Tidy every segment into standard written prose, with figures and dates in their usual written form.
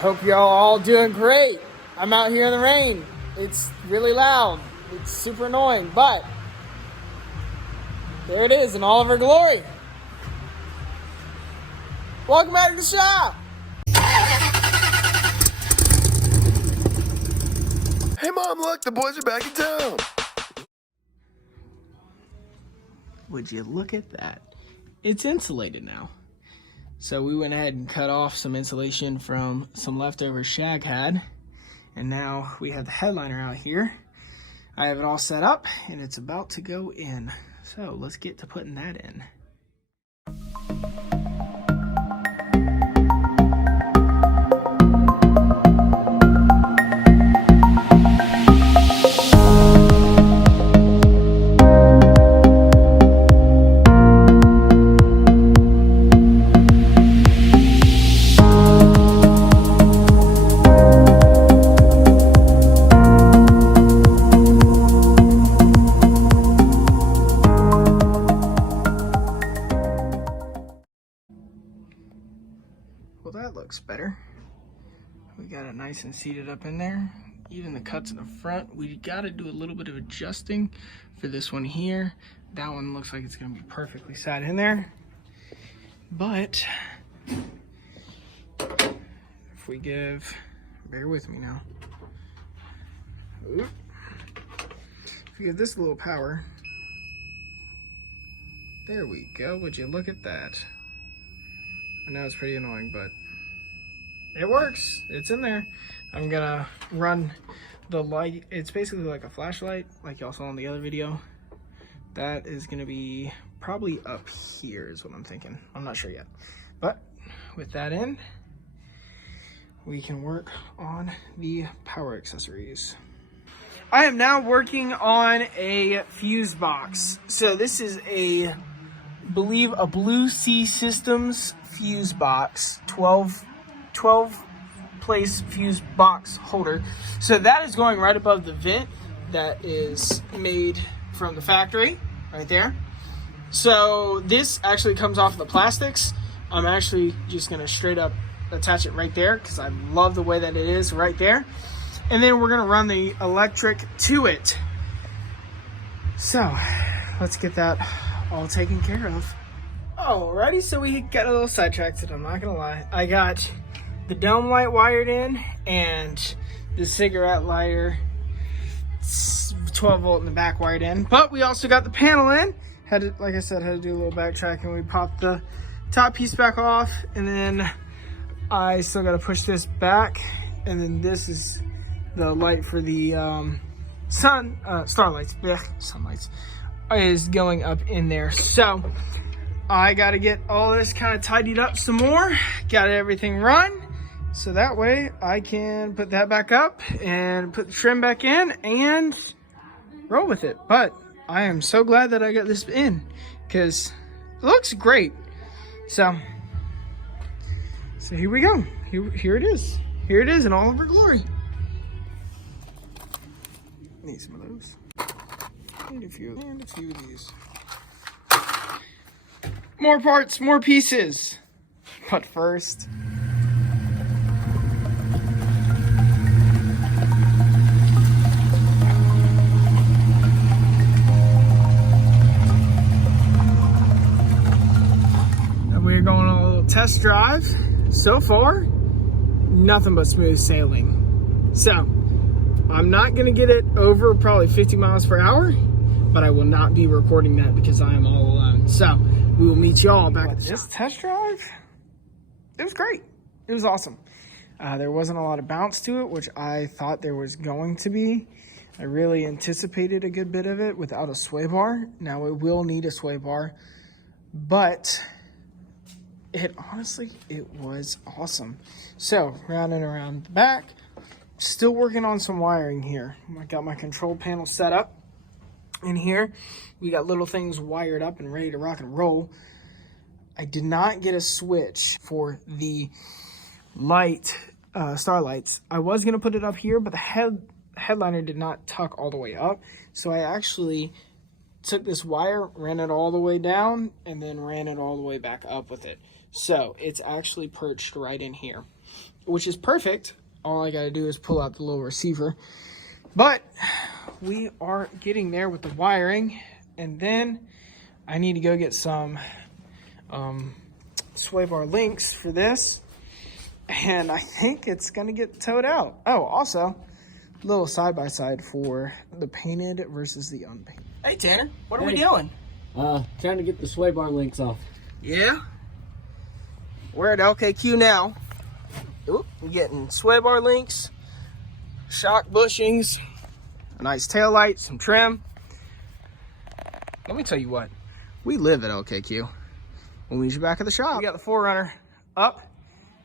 Hope y'all all doing great. I'm out here in the rain. It's really loud. It's super annoying, but there it is in all of her glory. Welcome back to the shop. Hey Mom, look, the boys are back in town. Would you look at that? It's insulated now. So we went ahead and cut off some insulation from some leftover shag had. And now we have the headliner out here. I have it all set up and it's about to go in. So let's get to putting that in. Well, that looks better. We got it nice and seated up in there. Even the cuts in the front, we got to do a little bit of adjusting for this one here. That one looks like it's going to be perfectly sat in there. But if we give, bear with me now. Oop. If we give this a little power, there we go. Would you look at that? I know it's pretty annoying, but it works. It's in there. I'm gonna run the light. It's basically like a flashlight, like y'all saw in the other video. That is gonna be probably up here is what I'm thinking. I'm not sure yet. But with that in, we can work on the power accessories. I am now working on a fuse box. So this is I believe a Blue Sea Systems fuse box, 12 place fuse box holder. So that is going right above the vent that is made from the factory right there. So this actually comes off the plastics. I'm actually just gonna straight up attach it right there because I love the way that it is right there. And then we're gonna run the electric to it. So let's get that all taken care of. Alrighty, so we got a little sidetracked, I'm not gonna lie. I got the dome light wired in and the cigarette lighter 12 volt in the back wired in. But we also got the panel in. Had to, like I said, had to do a little backtracking. We popped the top piece back off, and then I still gotta push this back, and then this is the light for the starlights, sunlights is going up in there. So I gotta get all this kind of tidied up some more, got everything run, so that way I can put that back up and put the trim back in and roll with it. But I am so glad that I got this in because it looks great. So here we go. Here it is. Here it is in all of her glory. Need some of those. And a few of these. More parts, more pieces. But first, we're going on a little test drive. So far, nothing but smooth sailing. So I'm not gonna get it over probably 50 miles per hour, but I will not be recording that because I am all alone. So we will meet y'all back at this test drive. It was great. It was awesome. There wasn't a lot of bounce to it, which I thought there was going to be. I really anticipated a good bit of it without a sway bar. Now it will need a sway bar, but it was awesome. So round and around the back, still working on some wiring here. I got my control panel set up in here. We got little things wired up and ready to rock and roll. I did not get a switch for the light, starlights. I was gonna put it up here, but the headliner did not tuck all the way up. So I actually took this wire, ran it all the way down, and then ran it all the way back up with it. So it's actually perched right in here. which is perfect. All I gotta do is pull out the little receiver. But we are getting there with the wiring, and then I need to go get some sway bar links for this, and I think it's gonna get towed out. Oh, also, a little side-by-side for the painted versus the unpainted. Hey Tanner, what are we doing? Trying to get the sway bar links off. Yeah? We're at LKQ now. Oop, we're getting sway bar links, shock bushings, a nice tail light, some trim. Let me tell you what, we live at LKQ. When we get back at the shop, we got the 4Runner up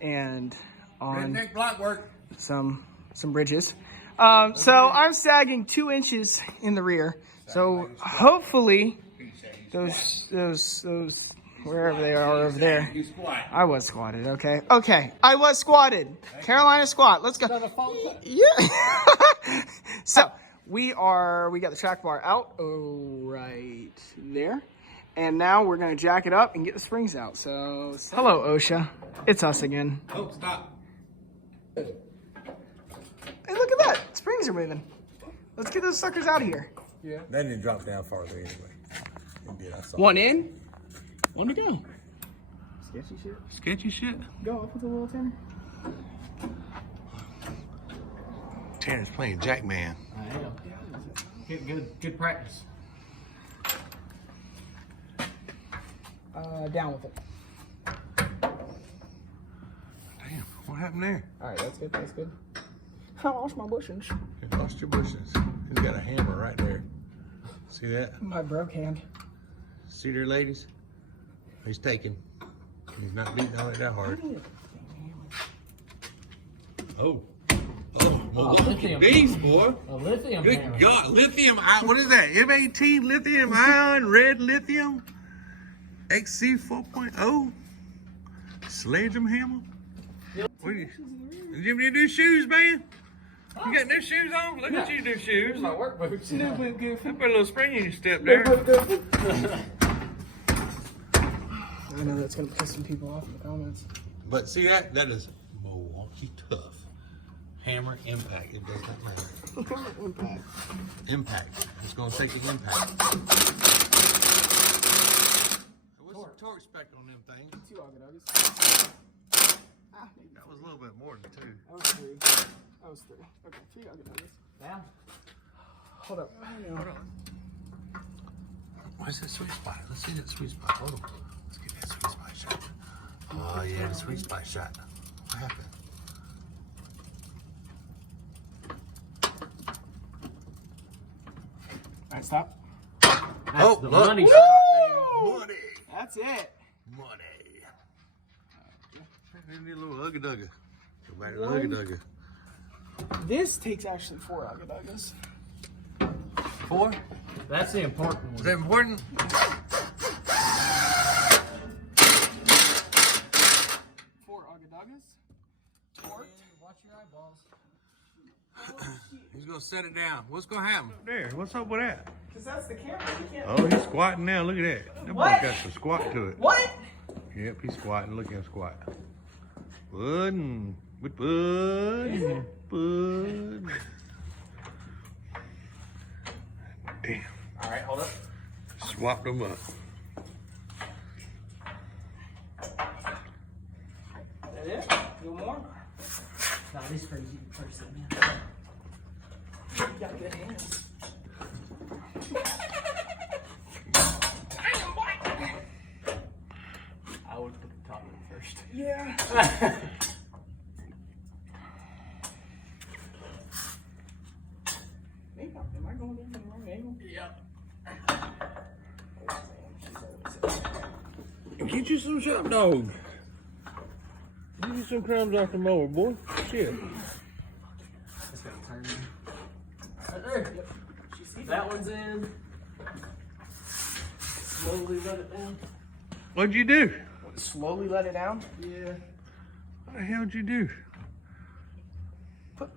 and on block work. some bridges. So I'm sagging 2 inches in the rear. So hopefully those wherever they are over there. I was squatted, okay? Okay, I was squatted. Carolina squat, let's go. Yeah. So we got the track bar out right there. And now we're gonna jack it up and get the springs out. So, hello OSHA, it's us again. Oh, stop. Hey, look at that, springs are moving. Let's get those suckers out of here. Yeah. That didn't drop down farther anyway. It did, I saw. One in, one to go. Sketchy shit. Sketchy shit? Go up with a little Tanner. Tanner's playing Jackman. I am. Good practice. Down with it. Damn, what happened there? All right, that's good, that's good. I lost my bushings. You lost your bushes. He's got a hammer right there. See that? My broke hand. See there, ladies? He's taking. He's not beating on it that hard. Oh. Oh, lithium. beast, boy. A lithium Good hammer. God, lithium, what is that? M18 lithium ion, red lithium, XC 4.0, sledgehammer hammer. What are you have any new shoes, man? You got new shoes on? Look at you, new shoes. My work boots. New boot goofy. I put a little spring in your step there. I know that's gonna piss some people off in the comments. But see that is Milwaukee tough. Hammer impact, it does not matter. Impact. Impact. It's gonna take the impact. What's the torque spec on them things? 2 August. That was a little bit more than 2. That was 3. That was 3. Okay, 3 August. Down. Hold up. Hold on. Where's that sweet spot? Let's see that sweet spot. Hold on. Let's get that sweet spot shot. Oh yeah, the sweet spot shot. What happened? All right, stop. That's the look. money Woo! shot, baby. Money. That's it. Money. Need a little ugga dugga. Go back to the ugga dugga. This takes actually 4 August. 4? That's the important one. Is that important? 4 August. Torqued. Watch your eyeballs. He's gonna set it down. What's gonna happen? Up there. What's up with that? Because that's the camera. You can't. Oh, he's squatting now. Look at that. That What? boy got some squat to it. What? Yep, he's squatting. Look at him squat. Bud, with bud, bud. Damn. All right, hold up. Swapped them up. That it? No more? No, these springs you can first set down. You got good hands. I would put the top in first. Yeah. Am I going in the wrong angle? Yep. Get you some shop dog. Get you some crumbs off the mower, boy. Shit. It's gonna turn. Right there. Yep. That one's in. Slowly let it down. What'd you do? Slowly let it down. Yeah. What the hell did you do? Put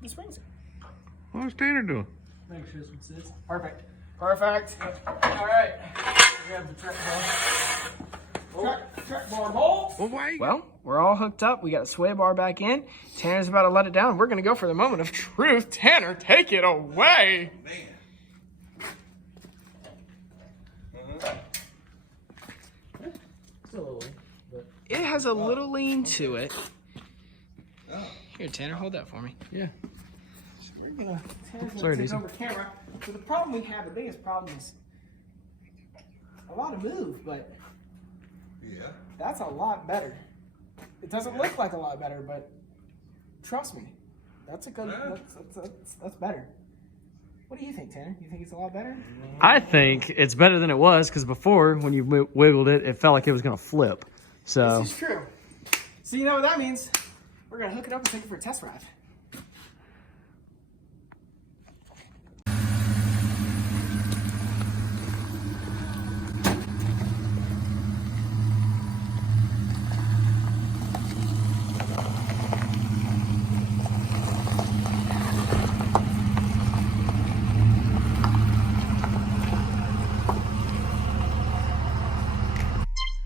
the springs in. What was Tanner doing? Make sure this one sits. Perfect. Perfect. All right. Grab the track bar. Track bar hole. Well, why? Well, we're all hooked up. We got a sway bar back in. Tanner's about to let it down. We're going to go for the moment of truth. Tanner, take it away. It has a little lean to it. Here, Tanner, hold that for me. Yeah. So we're gonna, Tanner's Sorry, gonna take Daisy. over camera. So the problem we have, the biggest problem is a lot of move, but Yeah. that's a lot better. It doesn't look like a lot better, but trust me, that's a good. That's better. What do you think, Tanner? You think it's a lot better? I think it's better than it was because before, when you wiggled it, it felt like it was going to flip. So This is true. So you know what that means? We're gonna hook it up and take it for a test drive.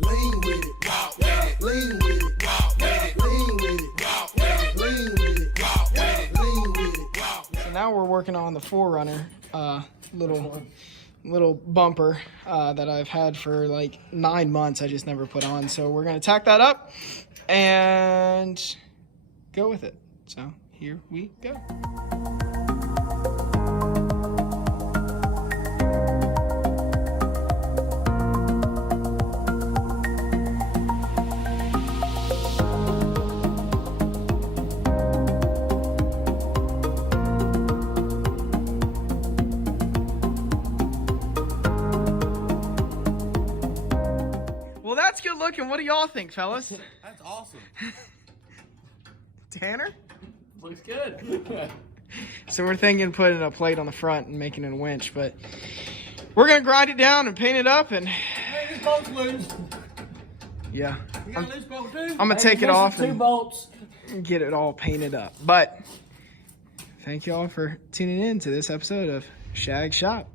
Lean with it, walk with it, lean with it, walk with it, lean with it, walk with it, lean with it, walk with it, lean with it, walk with it. So now we're working on the Forerunner little bumper that I've had for like 9 months. I just never put on. So we're gonna tack that up and go with it. So here we go. Well, that's good looking. What do y'all think, fellas? That's awesome. Tanner? looks good. So we're thinking putting a plate on the front and making it a winch, but we're gonna grind it down and paint it up, and Hey, this bolt's loose. yeah, You got a loose bolt too? I'm gonna take it off Two and bolts. get it all painted up. But thank y'all for tuning in to this episode of Shag Shop.